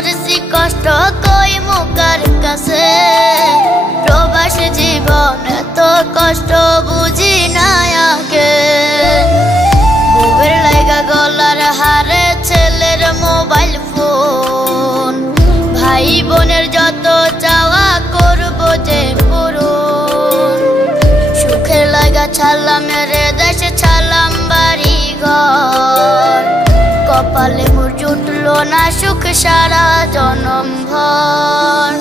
করছি কষ্ট কই মুকার কাছে প্রবাস জীবন এত কষ্ট বুঝি না আগে বুবের লাইগা গলার হারে ছেলের মোবাইল ফোন ভাই বোনের যত চাওয়া করব যে পূরণ সুখের লাগা ছাড়লাম রে দেশে ছাড়লাম বাড়ি ঘর কপালে মোর জুটলো না সুখ সারা জনম ভর।